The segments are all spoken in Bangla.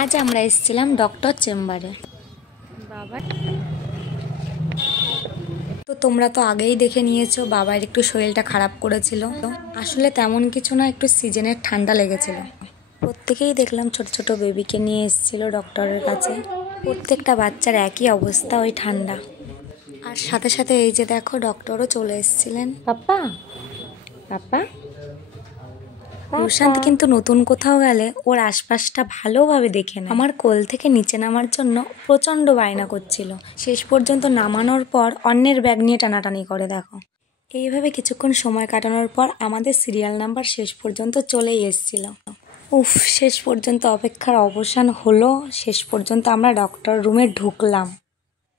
আজ আমরা এসেছিলাম ডক্টর চেম্বারে। বাবা তো তোমরা তো আগেই দেখে নিয়েছো, বাবার একটু শরীরটা খারাপ করেছিল। আসলে তেমন কিছু না, একটু সিজনের ঠান্ডা লেগেছিল। প্রত্যেকেই দেখলাম ছোট ছোট বেবিকে নিয়ে এসেছিল ডক্টরের কাছে। প্রত্যেকটা বাচ্চার একই অবস্থা, ওই ঠান্ডা। আর সাথে সাথে এই যে দেখো, ডক্টরও চলে এসেছিলেন। পাপা পাপা প্রশান্ত কিন্তু নতুন কোথাও গেলে ওর আশপাশটা ভালোভাবে দেখে না। আমার কোল থেকে নিচে নামার জন্য প্রচণ্ড বায়না করছিল। শেষ পর্যন্ত নামানোর পর অন্যের ব্যাগ নিয়ে টানাটানি করে। দেখো, এইভাবে কিছুক্ষণ সময় কাটানোর পর আমাদের সিরিয়াল নাম্বার শেষ পর্যন্ত চলেই এসেছিল। উফ, শেষ পর্যন্ত অপেক্ষার অবসান হলো। শেষ পর্যন্ত আমরা ডক্টর রুমে ঢুকলাম।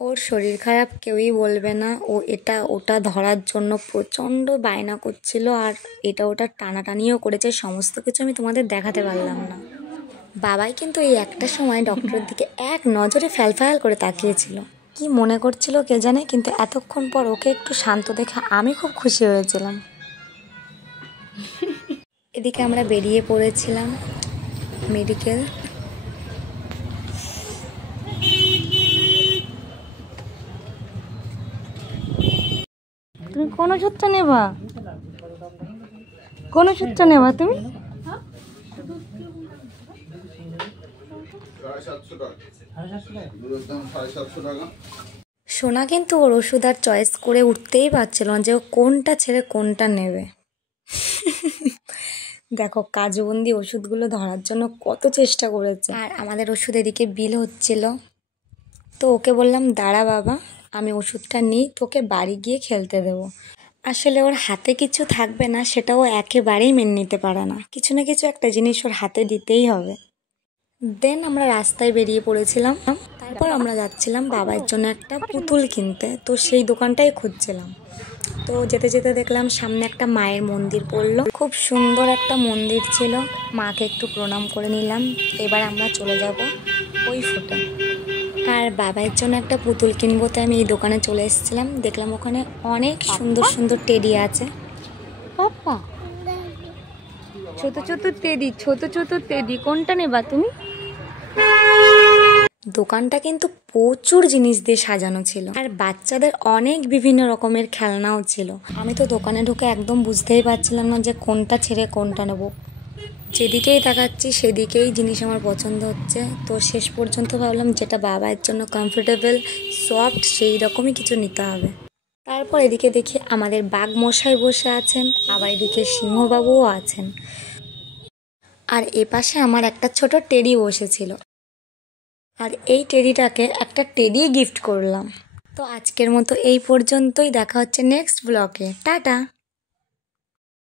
ওর শরীর খারাপ কেউই বলবে না। ও এটা ওটা ধরার জন্য প্রচণ্ড বায়না করছিল, আর এটা ওটা টানাটানিও করেছে। সমস্ত কিছু আমি তোমাদের দেখাতে পারলাম না। বাবাই কিন্তু এই একটা সময় ডক্টরের দিকে এক নজরে ফ্যালফ্যাল করে তাকিয়েছিল। কি মনে করছিল কে জানে, কিন্তু এতক্ষণ পর ওকে একটু শান্ত দেখে আমি খুব খুশি হয়েছিলাম। এদিকে আমরা বেরিয়ে পড়েছিলাম মেডিকেল। তুমি কোন ওষুধটা নেবা? কোন ওষুধটা নেবা তুমি? সোনা কিন্তু ওর ওষুধ আর চয়েস করে উঠতেই পারছিল না যে ও কোনটা ছেড়ে কোনটা নেবে। দেখো, কাজবন্দি ওষুধগুলো ধরার জন্য কত চেষ্টা করেছে। আর আমাদের ওষুধ এদিকে বিল হচ্ছিল। তো ওকে বললাম, দাঁড়া বাবা, আমি ওষুধটা নিই, তোকে বাড়ি গিয়ে খেলতে দেবো। আসলে ওর হাতে কিছু থাকবে না, সেটাও একেবারেই মেনে নিতে পারে না। কিছু না কিছু একটা জিনিস ওর হাতে দিতেই হবে। দেন আমরা রাস্তায় বেরিয়ে পড়েছিলাম। তারপর আমরা যাচ্ছিলাম বাবার জন্য একটা পুতুল কিনতে। তো সেই দোকানটাই খুঁজছিলাম। তো যেতে যেতে দেখলাম সামনে একটা মায়ের মন্দির পড়লো। খুব সুন্দর একটা মন্দির ছিল। মাকে একটু প্রণাম করে নিলাম। এবার আমরা চলে যাব ওই ফুটে। আর বাবার জন্য একটা পুতুল কিনবো, তাই আমি এই দোকানে চলে এসেছিলাম। দেখলাম ওখানে অনেক সুন্দর সুন্দর টেডি আছে। পাপা, ছোট ছোট টেডি কোনটা নেবা তুমি? দোকানটা কিন্তু প্রচুর জিনিস দিয়ে সাজানো ছিল, আর বাচ্চাদের অনেক বিভিন্ন রকমের খেলনাও ছিল। আমি তো দোকানে ঢুকে একদম বুঝতেই পারছিলাম না যে কোনটা ছেড়ে কোনটা নেব। যেদিকেই তাকাচ্ছি সেদিকেই জিনিস আমার পছন্দ হচ্ছে। তো শেষ পর্যন্ত ভাবলাম যেটা বাবার জন্য কমফোর্টেবল, সফট, সেই রকমই কিছু নিতে হবে। তারপর এদিকে দেখি আমাদের বাঘ মশাই বসে আছেন, আবার এদিকে সিংহবাবুও আছেন, আর এপাশে আমার একটা ছোট টেডি বসেছিল। আর এই টেডিটাকে একটা টেডি গিফট করলাম। তো আজকের মতো এই পর্যন্তই। দেখা হচ্ছে নেক্সট ব্লগে। টাটা।